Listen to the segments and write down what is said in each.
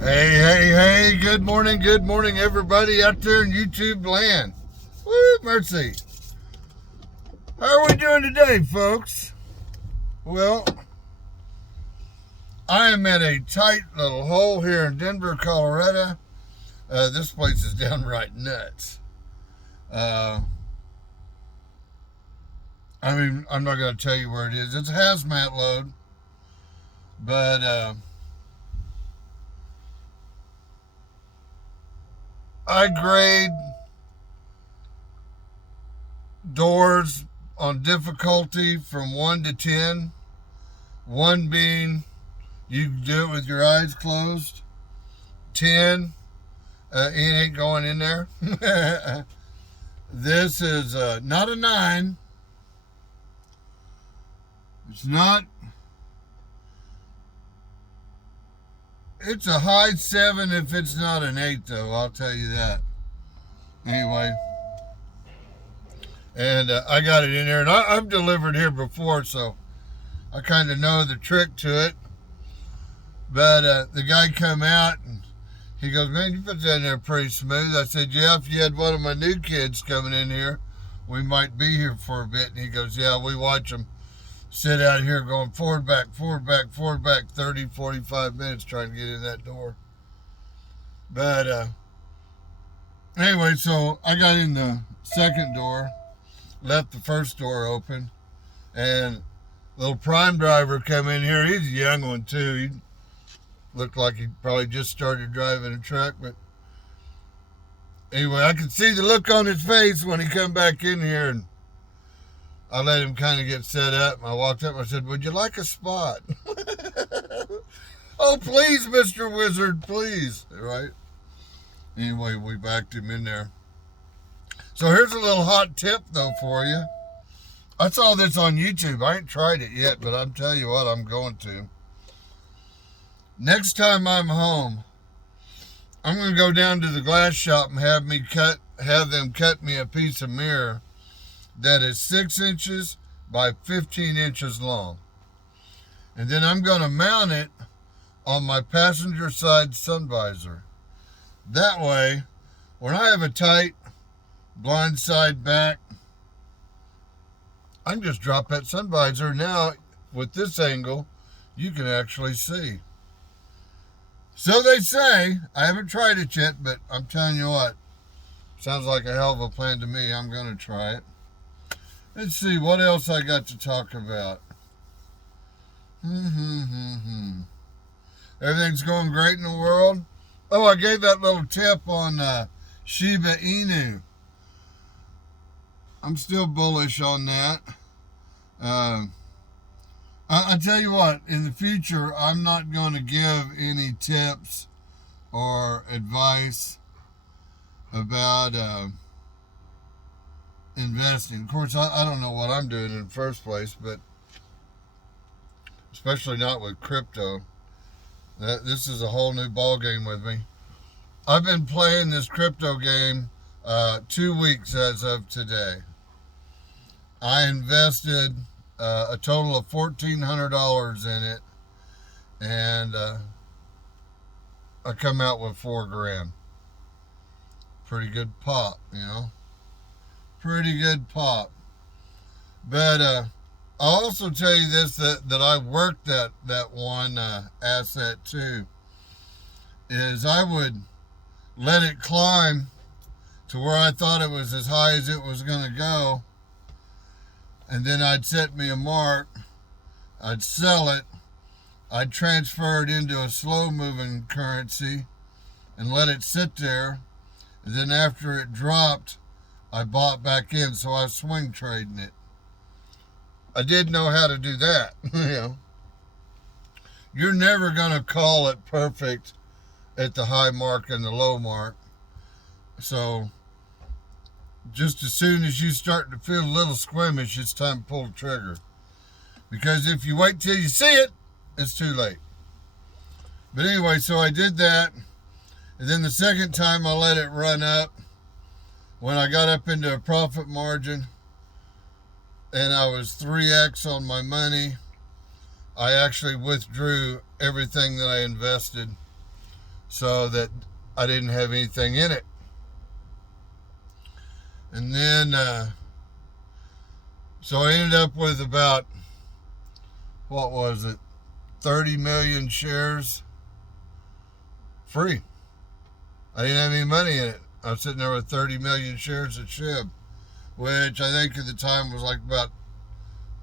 Hey, good morning, everybody out there in YouTube land. Woo, mercy. How are we doing today, folks? Well, I am at a tight little hole here in Denver, Colorado. This place is downright nuts. I'm not going to tell you where it is. It's a hazmat load, but I grade doors on difficulty from 1 to 10. 1 being you can do it with your eyes closed. 10, it ain't going in there. This is not a 9. It's a high 7 if it's not an 8, though, I'll tell you that. Anyway, and I got it in there, and I've delivered here before, so I kind of know the trick to it. But the guy come out, and he goes, "Man, you put that in there pretty smooth." I said, "Yeah, if you had one of my new kids coming in here, we might be here for a bit." And he goes, "Yeah, we watch them sit out here going forward, back, 30, 45 minutes trying to get in that door." But anyway, so I got in the second door, left the first door open, and little prime driver come in here. He's a young one, too. He looked like he probably just started driving a truck, but anyway, I could see the look on his face when he come back in here, and I let him kind of get set up. I walked up and I said, "Would you like a spot?" "Oh, please, Mr. Wizard, please." Right? Anyway, we backed him in there. So here's a little hot tip, though, for you. I saw this on YouTube. I ain't tried it yet, but I'm telling you what, I'm going to. Next time I'm home, I'm going to go down to the glass shop and have them cut me a piece of mirror that is 6 inches by 15 inches long. And then I'm going to mount it on my passenger side sun visor. That way, when I have a tight blind side back, I can just drop that sun visor. Now, with this angle, you can actually see. So they say. I haven't tried it yet, but I'm telling you what, sounds like a hell of a plan to me. I'm going to try it. Let's see what else I got to talk about. Everything's going great in the world. Oh, I gave that little tip on Shiba Inu. I'm still bullish on that. I tell you what, in the future, I'm not going to give any tips or advice about investing. Of course, I don't know what I'm doing in the first place, but especially not with crypto. This is a whole new ball game with me. I've been playing this crypto game 2 weeks as of today. I invested a total of $1,400 in it, and I come out with $4,000. Pretty good pop, you know. Pretty good pop. But I'll also tell you this, that I worked that one asset too, is I would let it climb to where I thought it was as high as it was going to go, and then I'd set me a mark, I'd sell it, I'd transfer it into a slow moving currency and let it sit there, and then after it dropped, I bought back in, so I was swing trading it. I did know how to do that. You know, you're never going to call it perfect at the high mark and the low mark. So just as soon as you start to feel a little squeamish, it's time to pull the trigger. Because if you wait till you see it, it's too late. But anyway, so I did that. And then the second time I let it run up, when I got up into a profit margin and I was 3x on my money, I actually withdrew everything that I invested so that I didn't have anything in it. And then, so I ended up with about, what was it, 30 million shares free. I didn't have any money in it. I was sitting there with 30 million shares of SHIB, which I think at the time was like about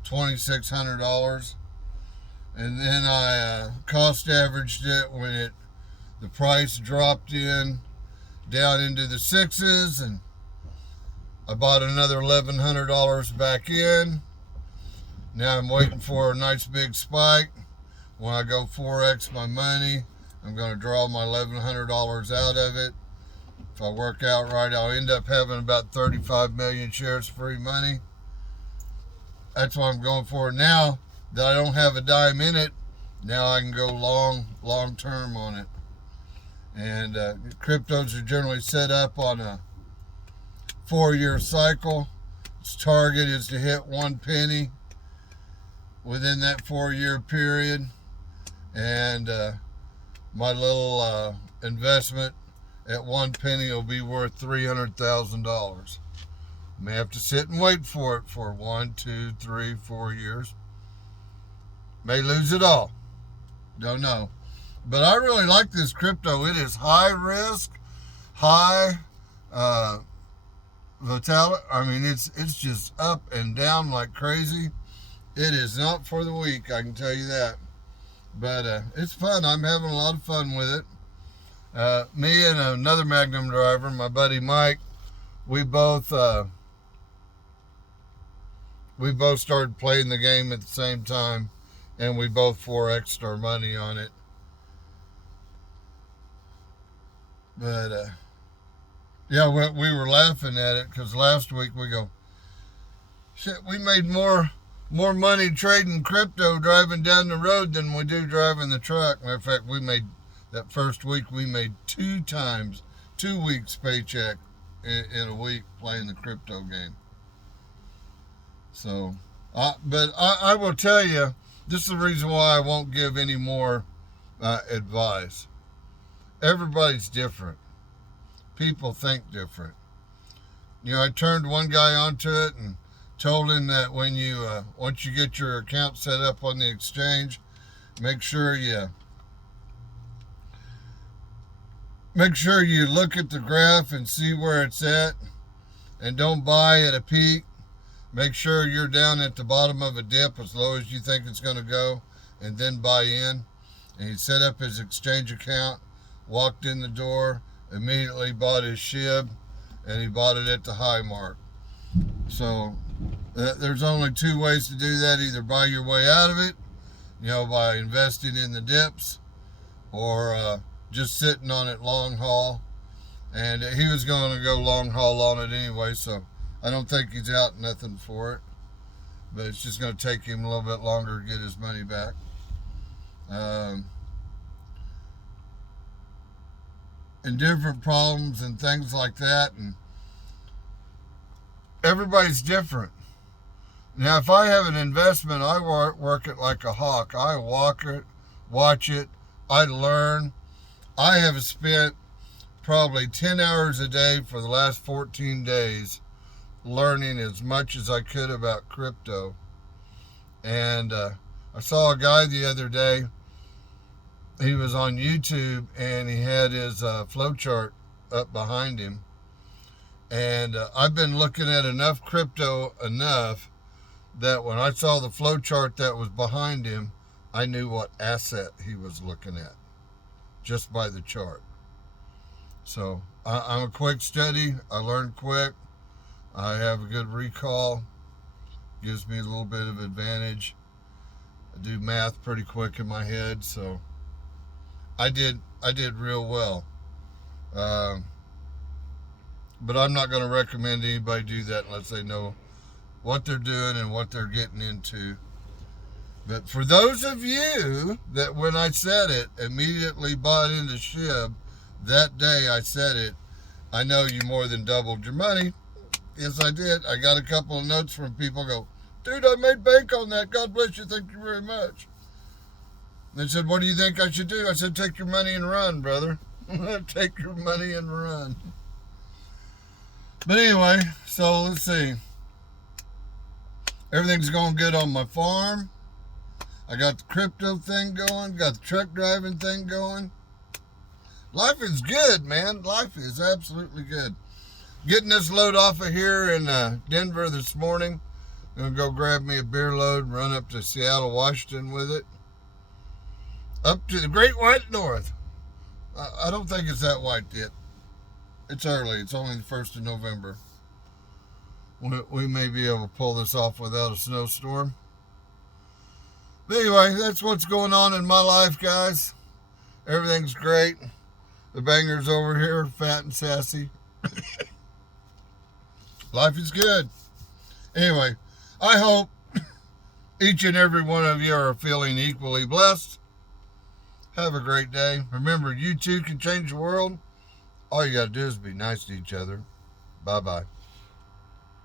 $2,600. And then I cost averaged it when the price dropped down into the sixes, and I bought another $1,100 back in. Now I'm waiting for a nice big spike. When I go 4x my money, I'm going to draw my $1,100 out of it. If I work out right, I'll end up having about 35 million shares free money. That's what I'm going for now. That I don't have a dime in it, now I can go long term on it. And cryptos are generally set up on a 4-year cycle. Its target is to hit 1 penny within that 4-year period. And my little investment at 1 penny will be worth $300,000. May have to sit and wait for it for 1, 2, 3, 4 years. May lose it all. Don't know. But I really like this crypto. It is high risk, high vitality. I mean, it's just up and down like crazy. It is not for the weak, I can tell you that. But it's fun. I'm having a lot of fun with it. Me and another Magnum driver, my buddy Mike, we both started playing the game at the same time. And we both 4x'd our money on it. But, yeah, we were laughing at it because last week we go, shit, we made more money trading crypto driving down the road than we do driving the truck. Matter of fact, that first week we made 2 weeks paycheck in a week playing the crypto game. So, but I will tell you, this is the reason why I won't give any more advice. Everybody's different. People think different. You know, I turned one guy onto it and told him that when you, once you get your account set up on the exchange, make sure you look at the graph and see where it's at, and don't buy at a peak. Make sure you're down at the bottom of a dip as low as you think it's going to go, and then buy in. And he set up his exchange account, walked in the door, immediately bought his SHIB, and he bought it at the high mark. So there's only 2 ways to do that. Either buy your way out of it, you know, by investing in the dips, or just sitting on it long haul. And he was going to go long haul on it anyway, so I don't think he's out nothing for it, but it's just going to take him a little bit longer to get his money back. And different problems and things like that, and everybody's different. Now, if I have an investment, I work it like a hawk. I walk it, watch it, I learn. I have spent probably 10 hours a day for the last 14 days learning as much as I could about crypto. And I saw a guy the other day. He was on YouTube and he had his flowchart up behind him. And I've been looking at enough crypto enough that when I saw the flowchart that was behind him, I knew what asset he was looking at just by the chart. So I'm a quick study. I learn quick. I have a good recall. Gives me a little bit of advantage. I do math pretty quick in my head, so I did real well. But I'm not going to recommend anybody do that unless they know what they're doing and what they're getting into. But for those of you that when I said it immediately bought into SHIB, that day I said it, I know you more than doubled your money. Yes, I did. I got a couple of notes from people go, dude, I made bank on that. God bless you. Thank you very much. They said, what do you think I should do? I said, take your money and run, brother. Take your money and run. But anyway, so let's see. Everything's going good on my farm. I got the crypto thing going, got the truck driving thing going. Life is good, man. Life is absolutely good. Getting this load off of here in Denver this morning. I'm going to go grab me a beer load and run up to Seattle, Washington with it. Up to the Great White North. I don't think it's that white yet. It's early. It's only the 1st of November. We may be able to pull this off without a snowstorm. But anyway, that's what's going on in my life, guys. Everything's great. The banger's over here, fat and sassy. Life is good. Anyway, I hope each and every one of you are feeling equally blessed. Have a great day. Remember, you too can change the world. All you got to do is be nice to each other. Bye-bye.